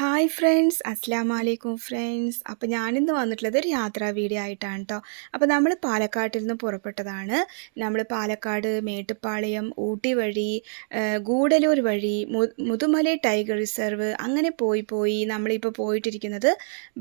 Hi friends, അസ്സലാമു അലൈക്കും friends. അപ്പോൾ ഞാനിന്ന് വന്നിട്ടുള്ളത് ഒരു യാത്രാ വീഡിയോ ആയിട്ടാണ് കേട്ടോ. അപ്പോൾ നമ്മൾ പാലക്കാട്ടിൽ നിന്ന് പുറപ്പെട്ടതാണ്. നമ്മൾ പാലക്കാട് മേട്ടുപ്പാളയം, ഊട്ടി വഴി, ഗൂഡല്ലൂർ വഴി, മുതുമലൈ ടൈഗർ റിസർവ് അങ്ങനെ പോയി നമ്മളിപ്പോൾ പോയിട്ടിരിക്കുന്നത്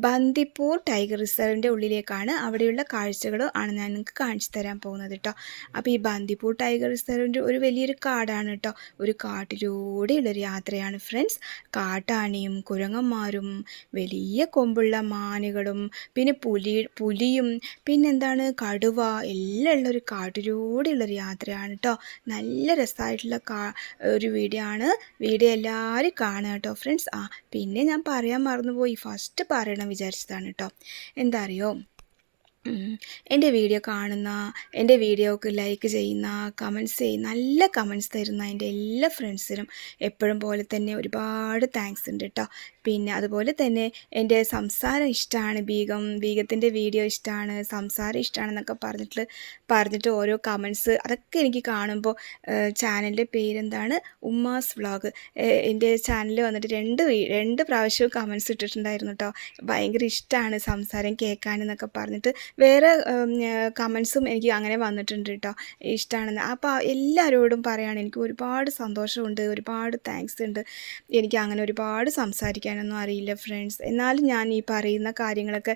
ബന്ദിപ്പൂർ ടൈഗർ റിസർവിൻ്റെ ഉള്ളിലേക്കാണ്. അവിടെയുള്ള കാഴ്ചകൾ ആണ് ഞാൻ നിങ്ങൾക്ക് കാണിച്ചു തരാൻ പോകുന്നത് കേട്ടോ. അപ്പോൾ ഈ ബന്ദിപ്പൂർ ടൈഗർ റിസർവിൻ്റെ ഒരു വലിയൊരു കാടാണ് കേട്ടോ. ഒരു കാട്ടിലൂടെയുള്ളൊരു യാത്രയാണ് ഫ്രണ്ട്സ്. കാട്ടാനയും കുരങ്ങന്മാരും വലിയ കൊമ്പുള്ള മാനുകളും പിന്നെ പുലിയും പിന്നെന്താണ് കടുവ എല്ലാം ഉള്ളൊരു കാട്ടിലൂടെയുള്ളൊരു യാത്രയാണ് കേട്ടോ. നല്ല രസമായിട്ടുള്ള ഒരു വീഡിയോ ആണ്. വീഡിയോ എല്ലാവരും കാണുക കേട്ടോ ഫ്രണ്ട്സ്. പിന്നെ ഞാൻ പറയാൻ മറന്നുപോയി, ഫസ്റ്റ് പറയണം വിചാരിച്ചതാണ് കേട്ടോ. എന്താ അറിയോ, എൻ്റെ വീഡിയോ കാണുന്ന, എൻ്റെ വീഡിയോക്ക് ലൈക്ക് ചെയ്യുന്ന, കമൻറ്റ്സ് ചെയ്യുന്ന, നല്ല കമൻറ്റ്സ് തരുന്ന എൻ്റെ എല്ലാ ഫ്രണ്ട്സിനും എപ്പോഴും പോലെ തന്നെ ഒരുപാട് താങ്ക്സ് ഉണ്ട് കേട്ടോ. പിന്നെ അതുപോലെ തന്നെ എൻ്റെ സംസാരം ഇഷ്ടമാണ്, ബീഗത്തിൻ്റെ വീഡിയോ ഇഷ്ടമാണ്, സംസാരം ഇഷ്ടമാണെന്നൊക്കെ പറഞ്ഞിട്ട് ഓരോ കമൻറ്റ്സ് അതൊക്കെ എനിക്ക് കാണുമ്പോൾ ചാനലിൻ്റെ പേരെന്താണ്, ഉമ്മാസ് വ്ളോഗ്. എൻ്റെ ചാനലിൽ വന്നിട്ട് രണ്ട് പ്രാവശ്യവും കമൻറ്റ്സ് ഇട്ടിട്ടുണ്ടായിരുന്നു കേട്ടോ. ഭയങ്കര ഇഷ്ടമാണ് സംസാരം കേൾക്കാനെന്നൊക്കെ പറഞ്ഞിട്ട് വേറെ കമൻസും എനിക്ക് അങ്ങനെ വന്നിട്ടുണ്ട് കേട്ടോ, ഇഷ്ടമാണെന്ന്. അപ്പോൾ എല്ലാവരോടും പറയുകയാണ്, എനിക്ക് ഒരുപാട് സന്തോഷമുണ്ട്, ഒരുപാട് താങ്ക്സ് ഉണ്ട്. എനിക്ക് അങ്ങനെ ഒരുപാട് സംസാരിക്കാനൊന്നും അറിയില്ല ഫ്രണ്ട്സ്. എന്നാലും ഞാൻ ഈ പറയുന്ന കാര്യങ്ങളൊക്കെ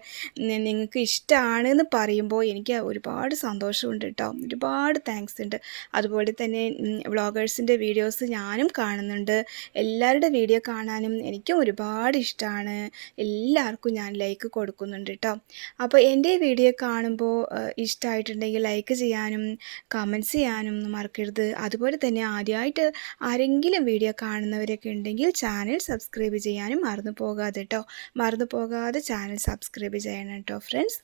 നിങ്ങൾക്ക് ഇഷ്ടമാണെന്ന് പറയുമ്പോൾ എനിക്ക് ഒരുപാട് സന്തോഷമുണ്ട് കേട്ടോ. ഒരുപാട് താങ്ക്സ് ഉണ്ട്. അതുപോലെ തന്നെ വ്ളോഗേഴ്സിൻ്റെ വീഡിയോസ് ഞാനും കാണുന്നുണ്ട്. എല്ലാവരുടെ വീഡിയോ കാണാനും എനിക്കും ഒരുപാട് ഇഷ്ടമാണ്. എല്ലാവർക്കും ഞാൻ ലൈക്ക് കൊടുക്കുന്നുണ്ട് കേട്ടോ. അപ്പോൾ എൻ്റെ വീഡിയോ കാണുമ്പോൾ ഇഷ്ടമായിട്ടുണ്ടെങ്കിൽ ലൈക്ക് ചെയ്യാനും കമൻറ്റ്സ് ചെയ്യാനും മറക്കരുത്. അതുപോലെ തന്നെ ആദ്യമായിട്ട് ആരെങ്കിലും വീഡിയോ കാണുന്നവരൊക്കെ ഉണ്ടെങ്കിൽ ചാനൽ സബ്സ്ക്രൈബ് ചെയ്യാനും മറന്നു പോകാതെ ചാനൽ സബ്സ്ക്രൈബ് ചെയ്യണം കേട്ടോ ഫ്രണ്ട്സ്.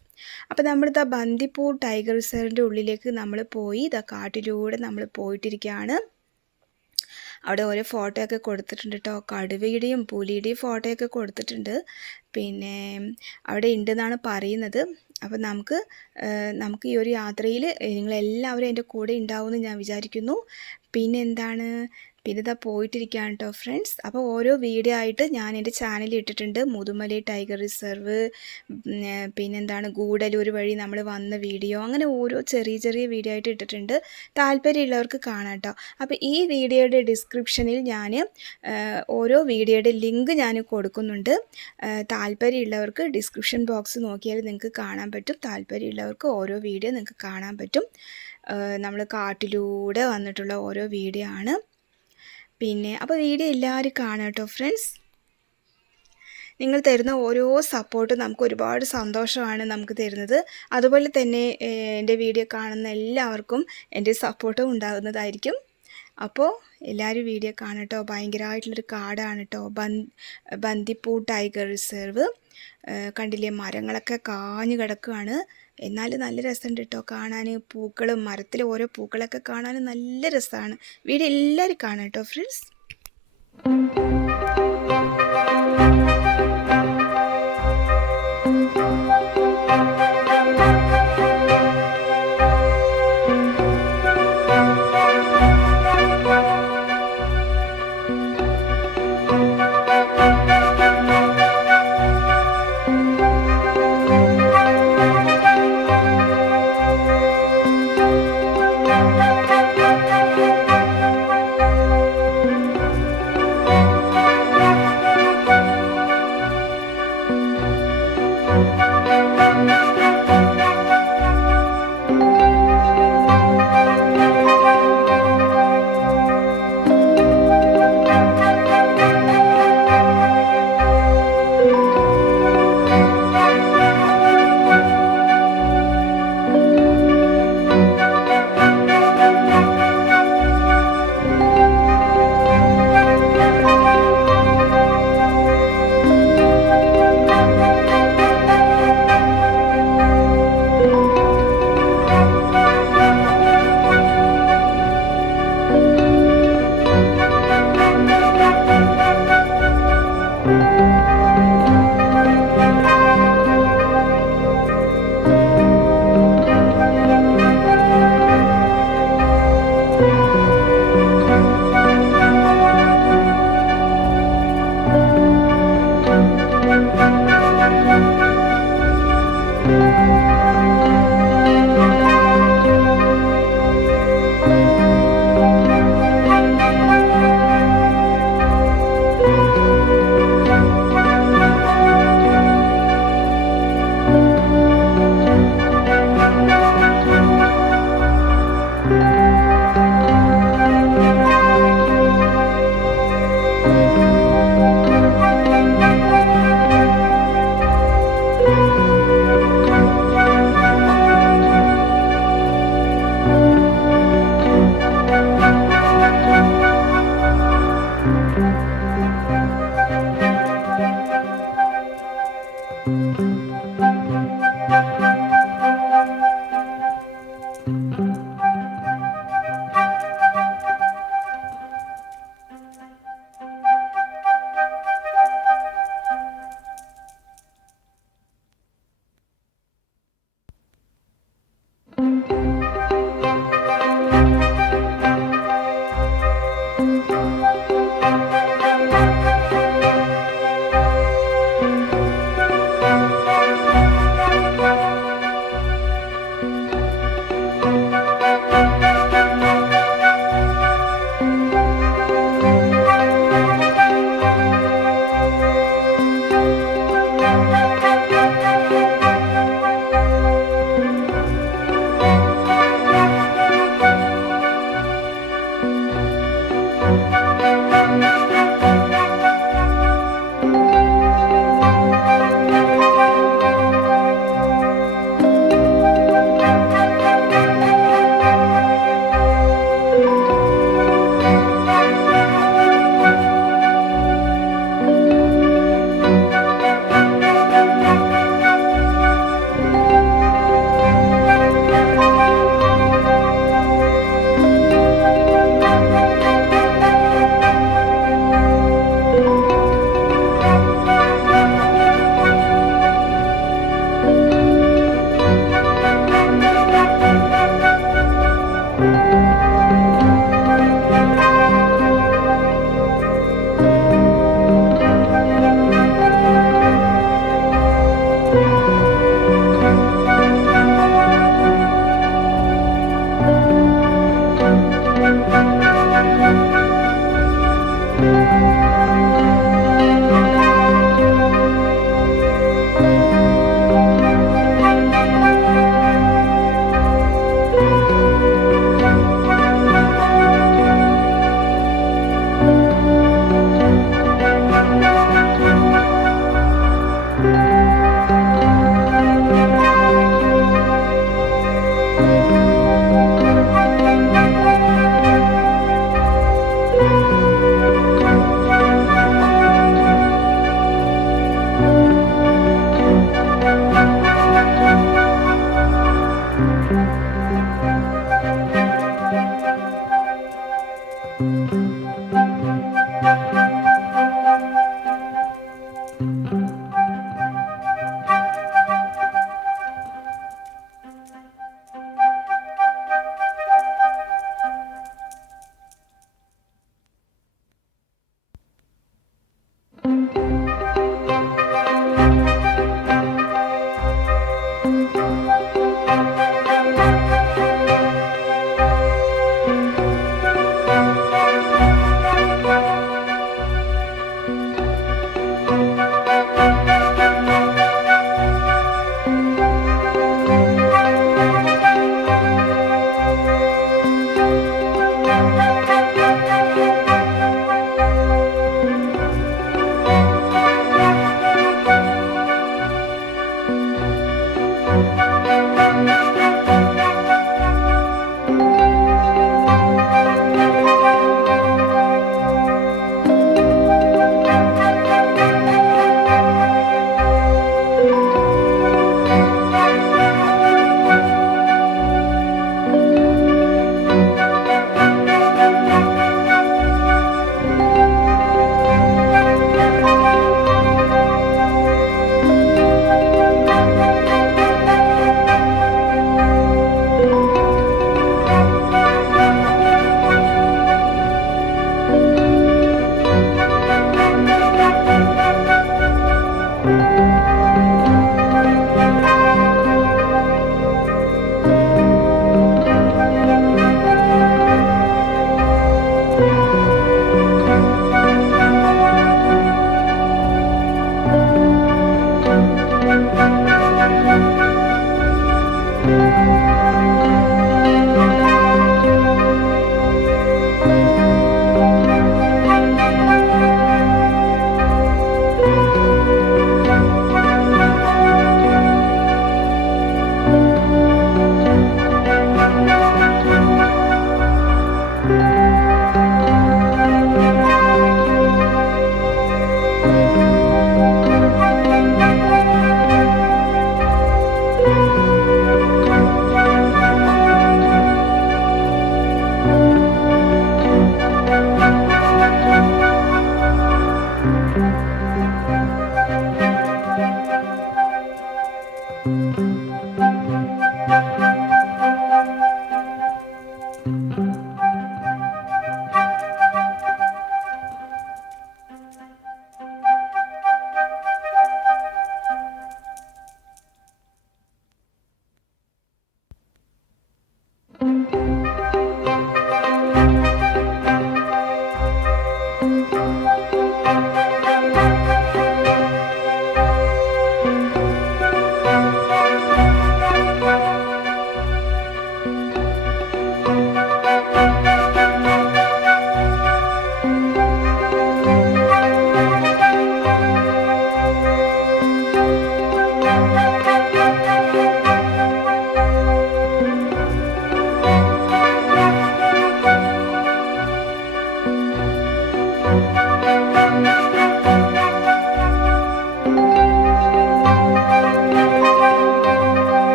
അപ്പോൾ നമ്മളിതാ ബന്ദിപ്പൂർ ടൈഗർ റിസർവിൻ്റെ ഉള്ളിലേക്ക് നമ്മൾ പോയി, ഇതാ കാട്ടിലൂടെ നമ്മൾ പോയിട്ടിരിക്കുകയാണ്. അവിടെ ഓരോ ഫോട്ടോ ഒക്കെ കൊടുത്തിട്ടുണ്ട് കേട്ടോ. കടുവയുടെയും പുലിയുടെയും ഫോട്ടോയൊക്കെ കൊടുത്തിട്ടുണ്ട്. പിന്നെ അവിടെ ഉണ്ടെന്നാണ് പറയുന്നത്. അപ്പം നമുക്ക് ഈ ഒരു യാത്രയിൽ നിങ്ങളെല്ലാവരും എൻ്റെ കൂടെ ഉണ്ടാവുമെന്ന് ഞാൻ വിചാരിക്കുന്നു. പിന്നെ ഇതാ പോയിട്ടിരിക്കുകയാണ് കേട്ടോ ഫ്രണ്ട്സ്. അപ്പോൾ ഓരോ വീഡിയോ ആയിട്ട് ഞാൻ എൻ്റെ ചാനലിൽ ഇട്ടിട്ടുണ്ട്. മുതുമലൈ ടൈഗർ റിസർവ്, ഗൂഡല്ലൂർ വഴി നമ്മൾ വന്ന വീഡിയോ, അങ്ങനെ ഓരോ ചെറിയ വീഡിയോ ആയിട്ട് ഇട്ടിട്ടുണ്ട്. താല്പര്യമുള്ളവർക്ക് കാണാം കേട്ടോ. അപ്പോൾ ഈ വീഡിയോയുടെ ഡിസ്ക്രിപ്ഷനിൽ ഞാൻ ഓരോ വീഡിയോയുടെ ലിങ്ക് ഞാൻ കൊടുക്കുന്നുണ്ട്. താല്പര്യമുള്ളവർക്ക് ഡിസ്ക്രിപ്ഷൻ ബോക്സ് നോക്കിയാൽ നിങ്ങൾക്ക് കാണാൻ പറ്റും. താല്പര്യമുള്ളവർക്ക് ഓരോ വീഡിയോ നിങ്ങൾക്ക് കാണാൻ പറ്റും. നമ്മൾ കാട്ടിലൂടെ വന്നിട്ടുള്ള ഓരോ വീഡിയോ ആണ്. അപ്പോൾ വീഡിയോ എല്ലാവരും കാണാം കേട്ടോ ഫ്രണ്ട്സ്. നിങ്ങൾ തരുന്ന ഓരോ സപ്പോർട്ടും നമുക്ക് ഒരുപാട് സന്തോഷമാണ് നമുക്ക് തരുന്നത്. അതുപോലെ തന്നെ എൻ്റെ വീഡിയോ കാണുന്ന എല്ലാവർക്കും എൻ്റെ സപ്പോർട്ടും ഉണ്ടാകുന്നതായിരിക്കും. അപ്പോൾ എല്ലാവരും വീഡിയോ കാണാം കേട്ടോ. ഭയങ്കരമായിട്ടുള്ളൊരു കാടാണ് കേട്ടോ ബന്ദിപ്പൂർ ടൈഗർ റിസർവ്. കണ്ടില്ലേ, മരങ്ങളൊക്കെ കാഞ്ഞു കിടക്കുകയാണ്. എന്നാലും നല്ല രസമുണ്ട് കേട്ടോ കാണാൻ. പൂക്കളും മരത്തിലെ ഓരോ പൂക്കളൊക്കെ കാണാൻ നല്ല രസമാണ്. വീഡിയോ എല്ലാവരും കാണാം കേട്ടോ ഫ്രണ്ട്സ്.